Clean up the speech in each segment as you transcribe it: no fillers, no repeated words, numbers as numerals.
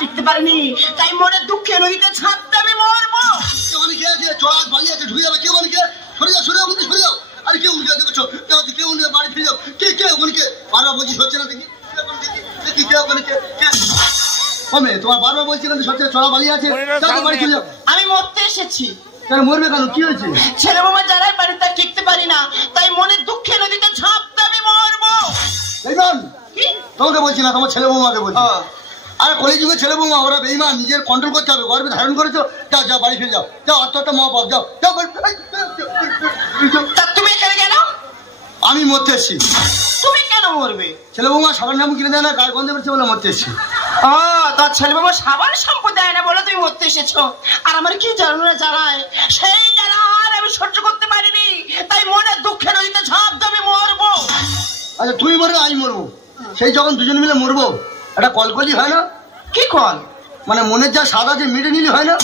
টিকতে পারিনি, তাই মনে দুঃখে নদীতে ছাড়তে আমি মরবো। ওখানে কে আছে? চড়া বালি আছে, ঢুকে যাবে। কে ওখানে কে? সরে যাও, সরে যাও, সরে যাও। আরে কে উঠে দেখছো? কে উঠে বাড়ি ফিরে যাও। কে ওখানে কে? বারবার বলছি হচ্ছে না, দেখি কে ওখানে কে? কমে তোমার বারবার বলছি না সত্যি চড়া বালি আছে, বাড়ি ফিরে যাও। আমি মরতে এসেছি। কেন মরবে কেন? কি হয়েছে? ছেলে বৌমা যারাই পারি তা টিকতে পারি না, তাই মনে দুঃখে নদীতে ঝাঁপতে আমি মরবো। তোমাকে বলছি না, তোমার ছেলে বৌমাকে বলছি। আরে কলিযুগে ছেলে বৌমা ওরা বেঈমান, নিজের কন্ট্রোল করতে হবে। গর্বে ধারণ করেছো, যাও যাও বাড়ি ফিরে যাও, যাও আত্মহত্যা মহাপাপ, যাও যাও। তা তুমি এখানে কেন? আমি মরতে এসছি। তুমি কেন মরবে? ছেলে বৌমা সাবান শ্যাম্পু কিনে দেয় না, গায়ে গন্ধে বেরোচ্ছে বলে মরতে এসছি। ও তোর ছেলে বৌমা সাবান শ্যাম্পু দেয় না বলে তুমি মরতে এসেছো। আর আমার কি জ্বালানো জ্বালায়, সেই জ্বালা আর আমি সহ্য করতে পারিনি, তাই মনে দুঃখে নদীতে ঝাঁপতে আমি মরবো। আচ্ছা তুমি মরবে, আমি মরবো, সেই যখন দুজন মিলে মরবো একটা কলকলি হয় না? কি কল? মানে মনের যা স্বাদ আছে মিটে নিলে হয় না?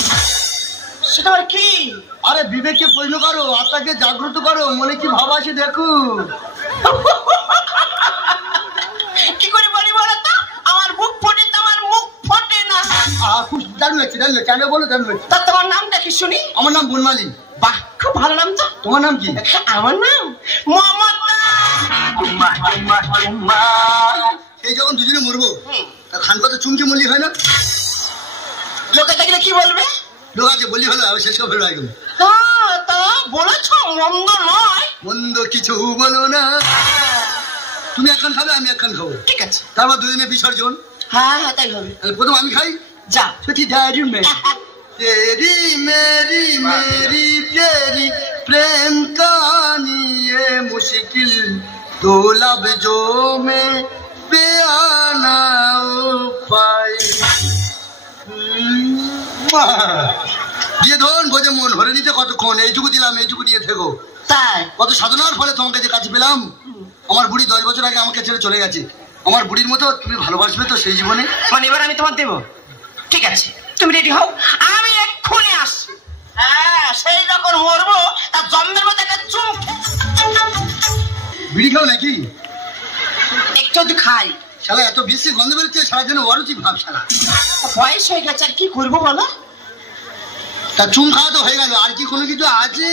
সেটা আর কি? আরে বিবেককে প্রশ্ন করো, আত্মাকে জাগ্রত করো, মনে কি ভাব আসে দেখো। কি করে বলি বলো তো? আমার বুক ফোটে তো আমার মুখ ফোটে না। খুব দারুণ লাগছে, দারুণ লাগছে, কেন বলো দারুণ লাগছে। তা তোমার নামটা কি শুনি? আমার নাম বনমালী। বাহ, খুব ভালো নাম তো। তোমার নাম কি? আমার নাম মোহাম্মদ। এই যখন দুজনে মরবো তা খান কথা চুমকে মরলি হয় না? লোকে দেখলে কি বলবে? লোক আছে বললি হলো, আমি শেষ করে ফেলবো একদম। তা বলেছ মন্দ নয়। মন্দ কিছু বলো না। তুমি একখান খাবে, আমি একখান খাবো, ঠিক আছে? তারপর দুজনে বিসর্জন। হ্যাঁ হ্যাঁ তাই হবে। প্রথম আমি খাই। যা সত্যি তেরি মেরি মেরি তেরি প্রেম কাহানি ये मुश्किल दो लफ्जों में बयाना पाए। দিয়ে ধন বোঝে মন ভরে নিতে কতক্ষণ, এইটুকু দিলাম, এইটুকু দিয়ে থেকো। তাই কত সাধনার ফলে তোমাকে যে কাছে পেলাম। আমার বুড়ি 10 বছর আগে আমাকে ছেড়ে চলে গেছে। আমার বুড়ির মতো তুমি ভালোবাসবে তো সেই জীবনে? মানে এবার আমি তোমার দেবো। ঠিক আছে, তুমি রেডি হও, আমি এক্ষুনি আসছি। হ্যাঁ, সেই যখন মরবো তার জন্মের মধ্যে একটা চুপ। বিড়ি খাও নাকি? একটু একটু খাই। শালা এত বেশি গন্ধ বেরোচ্ছে, সারা যেন অরুচি ভাব। শালা বয়স হয়ে গেছে, আর কি করবো বলো? তা চুম খাওয়া তো হয়ে গেল, আর কি কোনো কিছু আছে?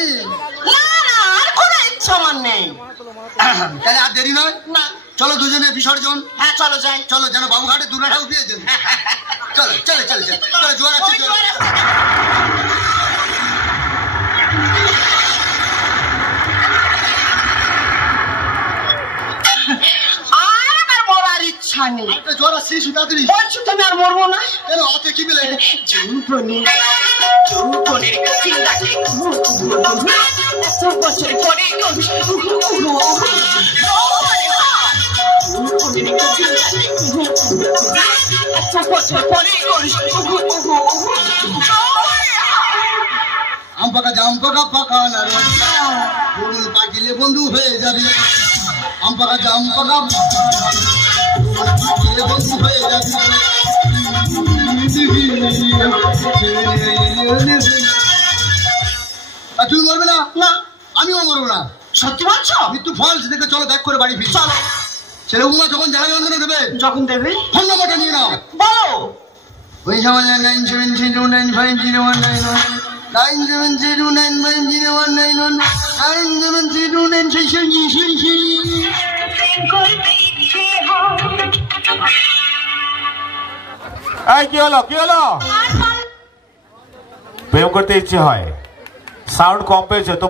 না না, আর কোনো ইচ্ছা আমার নেই। তাহলে আর দেরি নয়, না চলো দুজনে বিসর্জন। হ্যাঁ চলো যাই। চলো, যেন বাবুঘাটে দুর্গাটা উঠিয়েছেন। চলো চলো চলো চলো, জোয়ার আছে জোয়ার। আর আমার মরার ইচ্ছা নেই। একটা জোয়ার আসছে, তাড়াতাড়ি। বলছো তুমি আর মরবো না? কেন হাতে কি পেলে? যৌবনের চিন্তাকে এত বছর পরে আম পাকা জাম পাকা পাকা না ফুল পাকিলে বন্ধু হয়ে যাবে। আম পাকা জাম পাকা পাকিলে বন্ধু হয়ে যাবে। তুমি মরবে না? না আমিও মরবো না। সত্যি বলছো? মৃত্যু ফলস দেখে চলো, ব্যাক করে বাড়ি ফিরে। চলো। ছেলে বৌমা যখন জানা বন্ধনে দেবে, যখন দেবে ফোন নম্বরটা নিয়ে নাও। বলো। ওই সময় 973295019 973295019 973295019। কি হলো কি হলো? প্রেম করতে ইচ্ছে হয়, সাউন্ড কম পেয়েছে তো।